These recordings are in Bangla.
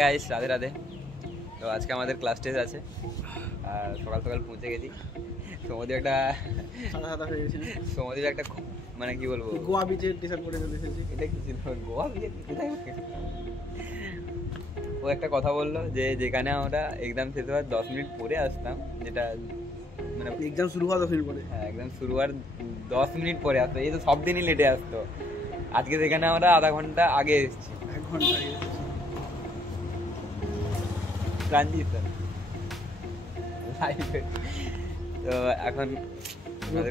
গাইস রাধে রাধে। তো আজকে আমাদের ক্লাস টেস্ট আছে আর সকাল সকাল পৌঁছে গেছি। সমুদ্রে একটা সমুদ্রে একটা মানে কি বলবো গোয়া বিচে টি-শার্ট পরে চলে এসেছি। এটা কি ছিল গোয়া বিচে কোথায় ও একটা কথা বললো যে যেখানে আমরা এক্সাম শেষ হওয়ার 10 মিনিট পরে আসতাম, যেটা মানে এক্সাম শুরু হওয়ার 10 মিনিট পরে, হ্যাঁ এক্সাম শুরু হওয়ার 10 মিনিট পরে আসতো। এই তো সব দিনই লেটে আসতো, আজকে সেখানে আমরা আধা ঘন্টা আগে এসেছি। 1 ঘন্টা আগে এসেছি। ট্রানজিশন তো এখন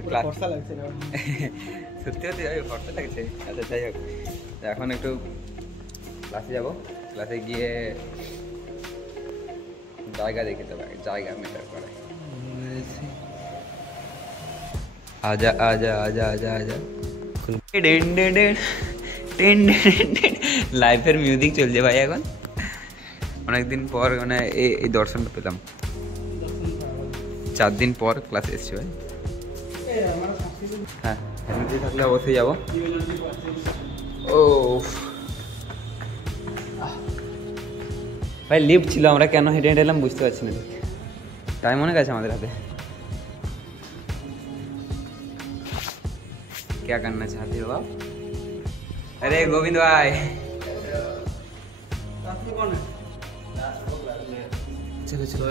ক্লাস ফর্সা লাগছে না সত্যি সত্যি ভাই ফর্সা লাগছে। আচ্ছা যাই হোক, এখন একটু ক্লাসে যাবো। ক্লাসে গিয়ে জায়গা দেখে তো ভাই, জায়গা মেটার করে। আজা আজা আজা আজা আজা লাইফের মিউজিক চলছে ভাই এখন। অনেকদিন পর মানে এই দর্শনটা পেলাম, 4 দিন পর ক্লাসে এসছি ভাই। হ্যাঁ এমনিতেই থাকলে অবশ্যই যাবো। ও ভাই লিফট ছিল, আমরা কেন হেঁটে হেঁটে এলাম বুঝতে পারছি না। টাইম অনেক আছে আমাদের হাতে। क्या करना चाहते हो आप? अरे गोविंद भाई चलो चलो,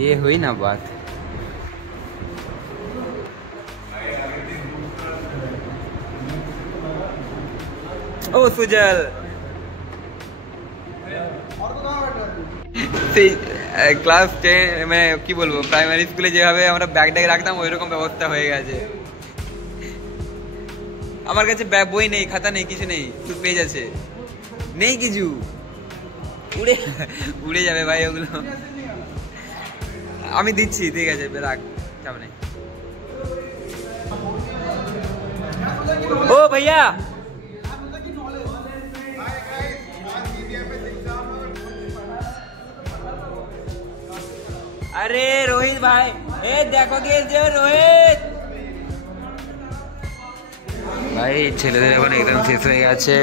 ये हुई ना बात। ओ सुजल সেই ক্লাস 10 মানে কি বলবো, প্রাইমারি স্কুলে যেভাবে আমরা ব্যাগ ট্যাগ রাখতাম ওই রকম ব্যবস্থা হয়ে গেছে। আমার কাছে বই নেই, খাতা নেই, কিছু নেই, শুধু পেজ আছে, নেই কিছু। উড়ে উড়ে যাবে ভাই ওগুলো। আমি দিচ্ছি, ঠিক আছে রাখ, চাপ নেই। ও ভাইয়া আরে রোহিত ভাই, এ দেখো কে যে রোহিত ভাই। ছেলেদের এখন একদম শেষ হয়ে গেছে,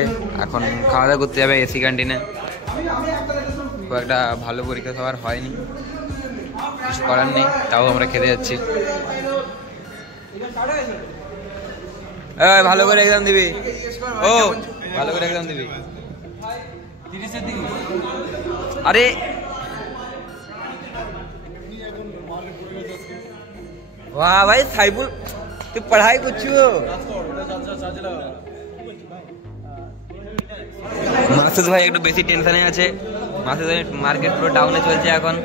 এখন খাওয়া দাওয়া করতে যাবে এসি ক্যান্টিনে। খুব একটা ভালো পরীক্ষা সবার হয়নি, কিছু করার নেই, তাও আমরা খেতে যাচ্ছি। ভালো করে এক্সাম দিবি, ও ভালো করে এক্সাম দিবি। আরে वाह भाई साइबुल, तू पढ़ाई कुछ মাসুদ ভাই একটু বেশি টেনশনে আছে। মাসুদ ভাই মার্কেট পুরো ডাউনে চলছে এখন,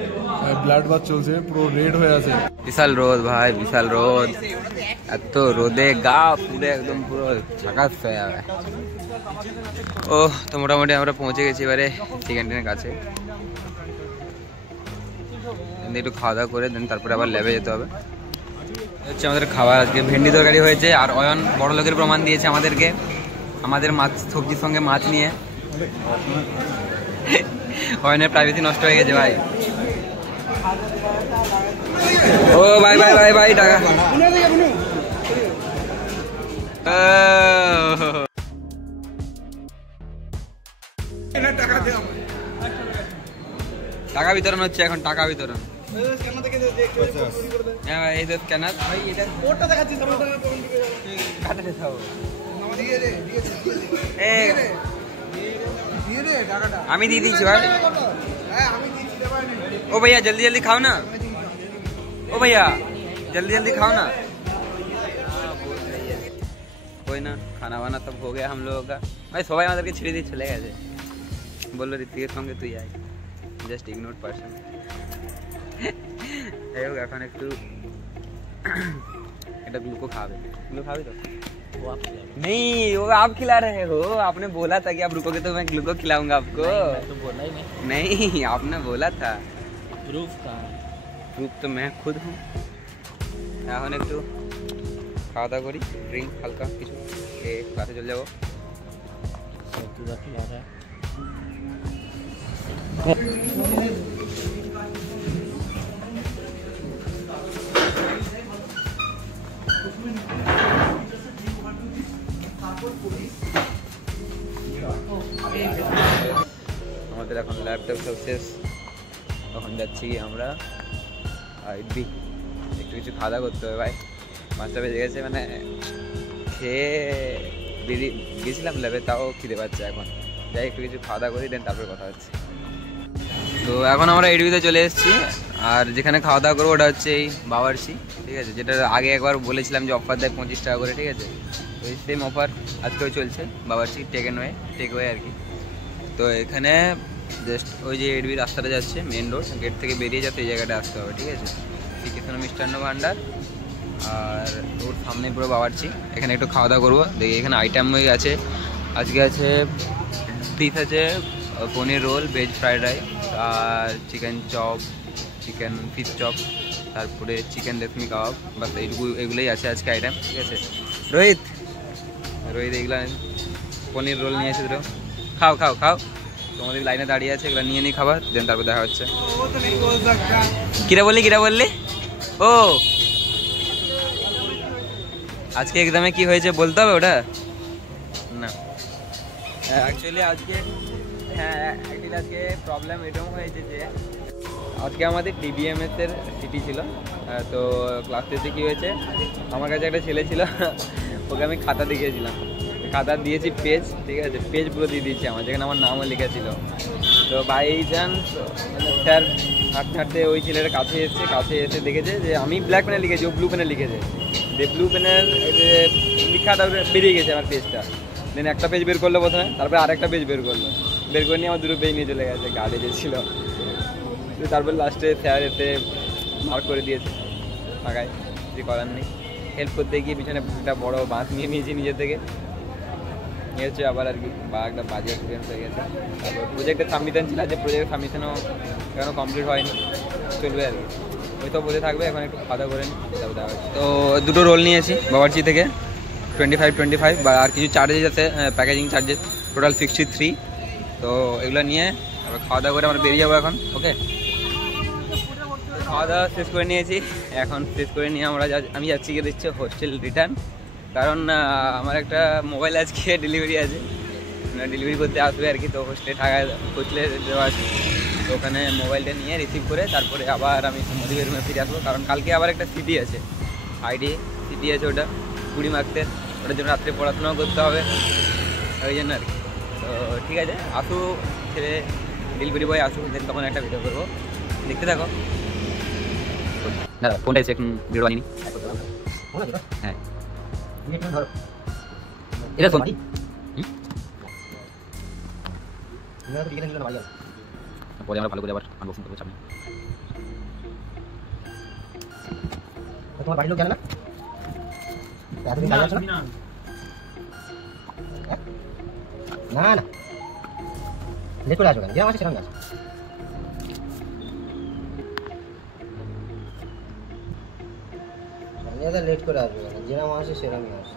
ব্লাড বাথ চলছে, পুরো রেড হয়ে আছে। বিশাল রোদ ভাই, বিশাল রোদ। এত রোদে গা পুরো একদম পুরো ঝাকাস হয়ে যাবে। ও তো মোটামুটি আমরা পৌঁছে গেছি এবারে ক্যান্টিনের কাছে। একটু খাওয়া দাওয়া করে দেন তারপরে আবার ল্যাবে যেতে হবে। হচ্ছে আমাদের খাবার আজকে ভেন্ডি তরকারি হয়েছে, আর অয়ন বড় লোকের প্রমাণ দিয়েছে আমাদেরকে, আমাদের মাছ সবজির সঙ্গে মাছ নিয়ে। অয়নের প্রাইভেসি নষ্ট হয়ে গেছে ভাই। ও ভাই ভাই ভাই ভাই টাকা টাকা বিতরণ হচ্ছে এখন, টাকা বিতরণ। হ্যাঁ ভাই এই তো স্ক্যানার ভাই, এটা কোডটা দেখাচ্ছি কাটাতে দাও। আমি দিয়ে দিচ্ছি ভাই। ओ भैया जल्दी जल्दी खाओ ना, ओ भैया जल्दी जल्दी खाओ ना। कोई ना, खाना वाना सब हो गया हम लोगों का भाई। सबाई আমাদেরকে ছেড়ে দিয়ে চলে গেছে, বললো ঋত্বিকের সঙ্গে তুই আয়, জাস্ট ইগনোর পারসন। এখন একটু এটা ग्लूको खावे, ग्लूको खावे तो नहीं, वो आप खिला रहे हो। आपने बोला था कि आप रुकोगे तो मैं ग्लूको खिलाऊंगा आपको। तो बोला ही नहीं, आपने बोला था। प्रूफ था, प्रूफ तो मैं खुद हूँ। এখন একটু খাওয়া দাওয়া করি, ড্রিঙ্ক হালকা কিছু খেয়ে ক্লাসে চলে যাবো। আমাদের এখন ল্যাপটপ সব শেষ, তখন যাচ্ছি আমরা আইডি একটু কিছু খাওয়া দাওয়া করতে হবে ভাই। 5টা বেজে গেছে, মানে খেয়ে বেরিয়ে গেছিলাম ল্যাবে, তাও খিদে পাচ্ছে এখন। যাই একটু কিছু খাওয়া দাওয়া করি, দেন তারপরে কথা হচ্ছে। তো এখন আমরা এডিবিতে চলে এসেছি, আর যেখানে খাওয়া দাওয়া করবো ওটা হচ্ছে এই বাওয়ার্চি, ঠিক আছে, যেটা আগে একবার বলেছিলাম যে অফার দেয় 25 টাকা করে, ঠিক আছে। তো এই সেম অফার আজকেও চলছে বাওয়ার্চি টেক ওয়ে আর কি। তো এখানে জাস্ট ওই যে এডিবি রাস্তাটা যাচ্ছে মেন রোড, গেট থেকে বেরিয়ে যাতে এই জায়গাটা আসতে হবে, ঠিক আছে। শ্রীকৃষ্ণ মিষ্টান্ন ভান্ডার, আর ওর সামনে পুরো বাওয়ার্চি। এখানে একটু খাওয়া দাওয়া করবো, দেখি এখানে আইটেম আছে। আজকে আছে ডিশ আছে paneer roll, veg fried rice, আর chicken chop, chicken fish chop, তারপরে চিকেন রেশমি কাবাব, বাস এগুলোই আছে আজকে আইটেম, ঠিক আছে। রোহিত এগুলো পনির রোল নিয়ে এসে দুটো, খাও খাও খাও। তোমাদের লাইনে দাঁড়িয়ে আছে, এগুলো নিয়ে খাবার, দেন তারপর দেখা হচ্ছে। কিরা বললি ও আজকে এক্সামে কি হয়েছে বলতে হবে ওটা না? অ্যাকচুয়ালি আজকে আজকে প্রবলেম এরকম হয়েছে যে আজকে আমাদের ডিবিএমএস এর সিটি ছিল। তো ক্লাস টেস্টে কী হয়েছে, আমার কাছে একটা ছেলে ছিল, ওকে আমি খাতা দেখিয়েছিলাম, খাতা দিয়েছি পেজ, ঠিক আছে, পেজ পুরো দিয়ে দিয়েছি আমার, যেখানে আমার নামও লেখা ছিল। তো বাই চান্স মানে স্যার হাঁটতে ওই ছেলের কাছে এসে দেখেছে যে আমি ব্ল্যাক পেনে লিখেছি, ও ব্লু পেনে লিখেছে। যে ব্লু পেনের লেখাটা বেরিয়ে গেছে আমার পেজটা। দেন একটা পেজ বের করলো প্রথমে, তারপরে আরেকটা পেজ বের করে নিয়ে আমার দুটো পেজ নিয়ে চলে গেছে, গার্ডে যে ছিল। তারপর লাস্টে স্যার এতে মার্ক করে দিয়েছে ফাঁকায়, কিছু করার নেই। হেল্প করতে গিয়ে পিছনে একটা বড় বাঁশ নিয়ে নিয়েছি নিজের থেকে, নিয়ে হচ্ছে আবার আর কি, বা একটা বাজে এক্সপিরিয়েন্স হয়ে গেছে। তারপর প্রজেক্টের সাবমিশন ছিল, যে প্রজেক্টের সাবমিশনও এখনও কমপ্লিট হয়নি, চলবে আর কি। ওই তো বসে থাকবে, এখন একটু খাওয়া দাওয়া করে নিই। তো দুটো রোল নিয়েছি বাওয়ার্চি থেকে, 25 বা আর কিছু চার্জেস আছে, প্যাকেজিং চার্জেস, টোটাল 63। তো এগুলো নিয়ে আবার খাওয়া দাওয়া করে আমরা বেরিয়ে যাবো এখন। ওকে, খাওয়া দাওয়া শেষ করে নিয়েছি, এখন শেষ করে নিয়ে আমি যাচ্ছি গিয়ে দিচ্ছি হোস্টেল রিটার্ন, কারণ আমার একটা মোবাইল আজকে ডেলিভারি আছে, ডেলিভারি করতে আসবে আর কি। তো হোস্টেলে দেওয়া আছে, তো ওখানে মোবাইলটা নিয়ে রিসিভ করে তারপরে আবার আমি মধুবের রুমে ফিরে আসবো, কারণ কালকে আবার একটা সিটি আছে, সিটি আছে, ওটা 20 মার্কসের, ওটার জন্য রাত্রে পড়াশোনাও করতে হবে, ওই জন্য আর কি। তো ঠিক আছে, আসু ছেলে ডেলিভারি বয় আসুক, দেন তখন একটা ভিডিও করবো, দেখতে থাকো। দাদা ফোনটা এসে ভিডিও বানিয়ে হ্যাঁ, এটা ফোন পরে আমরা ভালো করে আবার আনবক্সিং করবো সামনে। তোমার বাড়ির লোক জানে না? না না লেট করে আসবে কেন? যেরকম আছে সেরকম আছে। লেট করে আসবে কেন? যেরকম আছে সেরকমই আছে।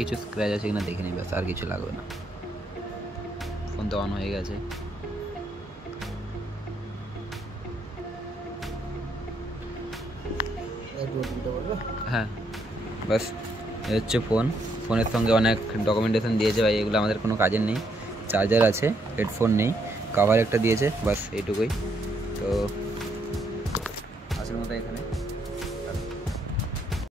কিছু স্ক্র্যাচ আছে কিনা দেখে নিই, ব্যাস, আর কিছু লাগবে না। ফোন তো অন হয়ে গেছে। হ্যাঁ বাস, এই হচ্ছে ফোনের সঙ্গে অনেক ডকুমেন্টেশন দিয়েছে ভাই, এগুলো আমাদের কোনো কাজের নেই। চার্জার আছে, হেডফোন নেই, কভার একটা দিয়েছে, বাস এইটুকুই। তো আসল মতো এখানে